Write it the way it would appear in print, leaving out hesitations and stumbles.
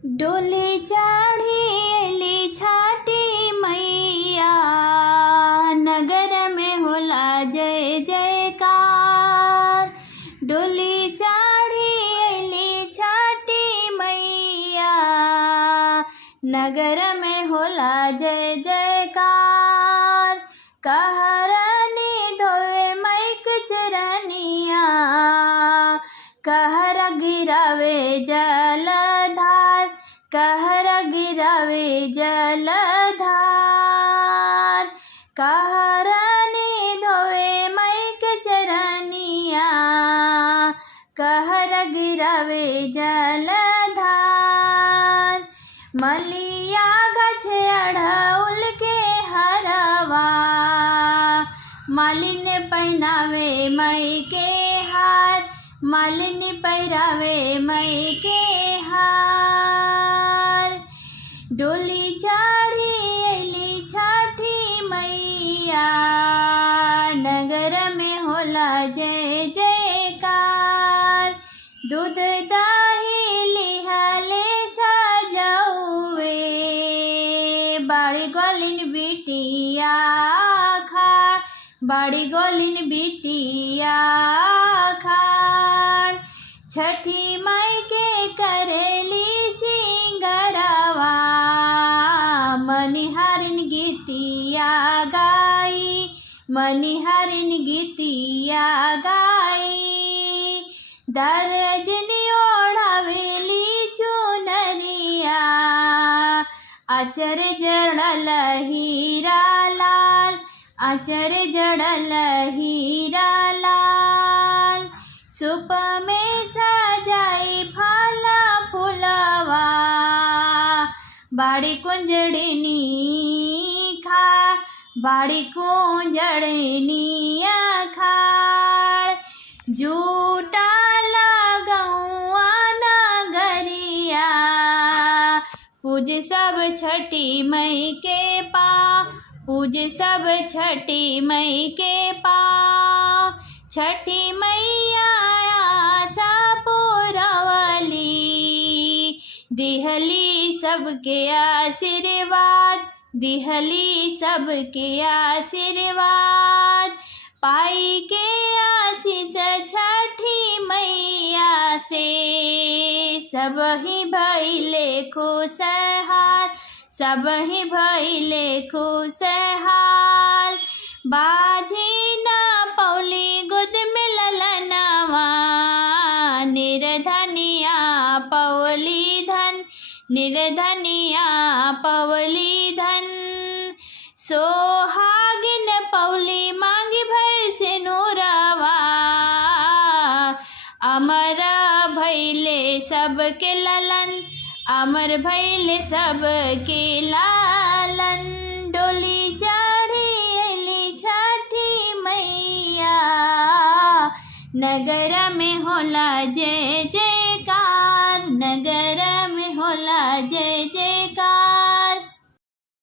डोली चढ़ी अली छठी मैया, नगर में होला जय जयकार। डोली चढ़ी अली छठी मैया, नगर में होला जय जयकार। कहरनी धोवे मैक चरनिया, कहर गिरावे जलधार, कहर गिरावे जलधार। कहरनी धोवे मैक चरनिया, कहर गिरावे जलधार। मलिया गछ अढ़उल के हरवा, मालिन पहनावे मई के हार, मालिन पहिरावे मई के हार। डोली चढ़ी अली छठी मैया, नगर में होला जय जयकार। दूध दही लिहले सजौवे, बाड़ी गोलिन बिटिया खाड़, बाड़ी गोलिन बिटिया खाड़। छठी माई के करेली सिंगरवा, मनिहारिन गीतिया गाई, मनिहारिन गीतिया गाई। दर्जनी ओढ़ावेली चुनरिया, आचर जड़ल हीरा लाल, आचर जड़ल हीरा लाल। सुप में सजाई फला फुलवा, बाड़ी कुंजड़नी खाड़, बाड़ी कुंजड़नी खाड़। जूटा लगौआ नगरिया, पूज सब छठी मई के पाँव, पूज सब छठी मई के पाँव। छठी मैया आशा पुरवली, दिहली सबके आशीर्वाद, दिहली सबके आशीर्वाद। पाई के आशीष छठी मैया से, सब ही भइले खुशहाल, सब ही भइले खुशहाल। बाझी ना पौली गोद में ललनवा, निर्धनिया पौली धन, निर्धनिया पौली धन। सोहागिन पौली मांगी भर सिनुरवा, अमर भइले सबके ललन, अमर भइले सबके लालन। डोली चढ़ी अली छठी मैया, नगर में होला जय जयकार, नगर में होला जय जयकार।